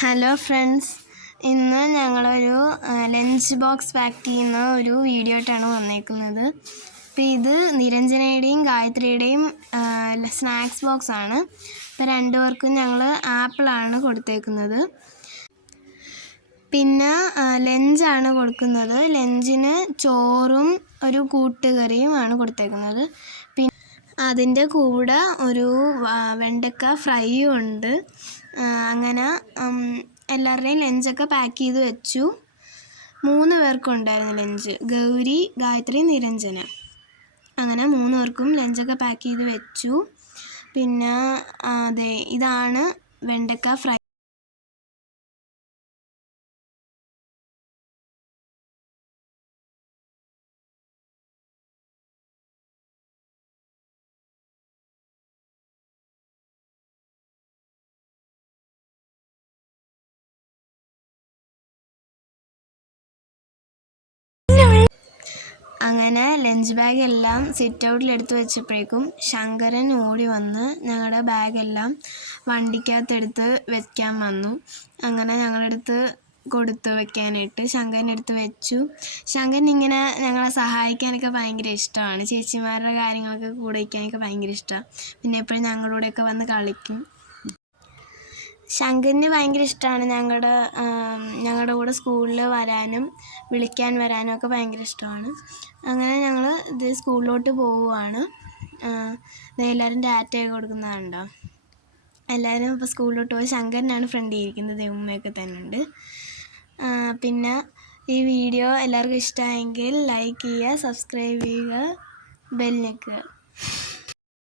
Hello friends ഇന്ന് ഞങ്ങളൊരു lunch box pack ചെയ്യുന്ന ഒരു വീഡിയോ ആയിട്ടാണ് വന്നേക്കുന്നത്. അപ്പോൾ ഇത് നിരഞ്ജനയുടെയും ഗായത്രിയുടെയും സ്നാക്സ് ബോക്സ് ആണ്. അപ്പോൾ രണ്ടുപേർക്കും ഞങ്ങൾ ആപ്പിളാണ് കൊടുത്തേക്കുന്നത്. പിന്നെ ലഞ്ചാണ് കൊടുക്കുന്നത്. ലഞ്ചിന് ചോറും ഒരു കൂട്ടുകറിയും ആണ് കൊടുത്തേക്കുന്നത്. പിന്നെ അതിന്റെ കൂടെ ഒരു വെണ്ടക്ക ഫ്രൈയും ഉണ്ട്. അങ്ങനെ എല്ലാവരുടെയും ലഞ്ചൊക്കെ പാക്ക് ചെയ്ത് വെച്ചു. മൂന്ന് പേർക്കുണ്ടായിരുന്നു ലഞ്ച്. ഗൗരി ഗായത്രി നിരഞ്ജന. അങ്ങനെ മൂന്ന് പേർക്കും ലഞ്ചൊക്കെ പാക്ക് ചെയ്ത് വെച്ചു. പിന്നെ അതെ ഇതാണ് വെണ്ടക്ക ഫ്രൈ അങ്ങനെ ലഞ്ച് ബാഗ് എല്ലാം സിറ്റ് ഔട്ടിൽ എടുത്തു വെച്ചപ്പോഴേക്കും ശങ്കരൻ ഓടി വന്ന് ഞങ്ങളുടെ ബാഗെല്ലാം വണ്ടിക്കകത്തെടുത്ത് വെക്കാൻ വന്നു. അങ്ങനെ ഞങ്ങളെടുത്ത് കൊടുത്തു വെക്കാനായിട്ട് ശങ്കരന്റെ അടുത്ത് വെച്ചു. ശങ്കരൻ ഇങ്ങനെ ഞങ്ങളെ സഹായിക്കാനൊക്കെ ഭയങ്കര ഇഷ്ടമാണ്. ചേച്ചിമാരുടെ കാര്യങ്ങളൊക്കെ കൂടെ വയ്ക്കാനൊക്കെ ഭയങ്കര ഇഷ്ടമാണ്. പിന്നെ എപ്പോഴും ഞങ്ങളുടെ കൂടെയൊക്കെ വന്ന് കളിക്കും. ശങ്കറിന് ഭയങ്കര ഇഷ്ടമാണ് ഞങ്ങളുടെ ഞങ്ങളുടെ കൂടെ സ്കൂളിൽ വരാനും വിളിക്കാൻ വരാനും ഒക്കെ ഭയങ്കര ഇഷ്ടമാണ് അങ്ങനെ ഞങ്ങൾ ഇത് സ്കൂളിലോട്ട് പോവുകയാണ് എല്ലാവരും എല്ലാവരും ഡാറ്റയൊക്കെ കൊടുക്കുന്നതുണ്ടോ എല്ലാവരും ഇപ്പോൾ സ്കൂളിലോട്ട് പോയി. ശങ്കരനാണ് ഫ്രണ്ടിൽ ഇരിക്കുന്നത്. ഉമ്മയൊക്കെ തന്നെ ഉണ്ട് പിന്നെ ഈ വീഡിയോ എല്ലാവർക്കും ഇഷ്ടമായെങ്കിൽ ലൈക്ക് ചെയ്യുക സബ്സ്ക്രൈബ് ചെയ്യുക ബെൽ ഞെക്കുക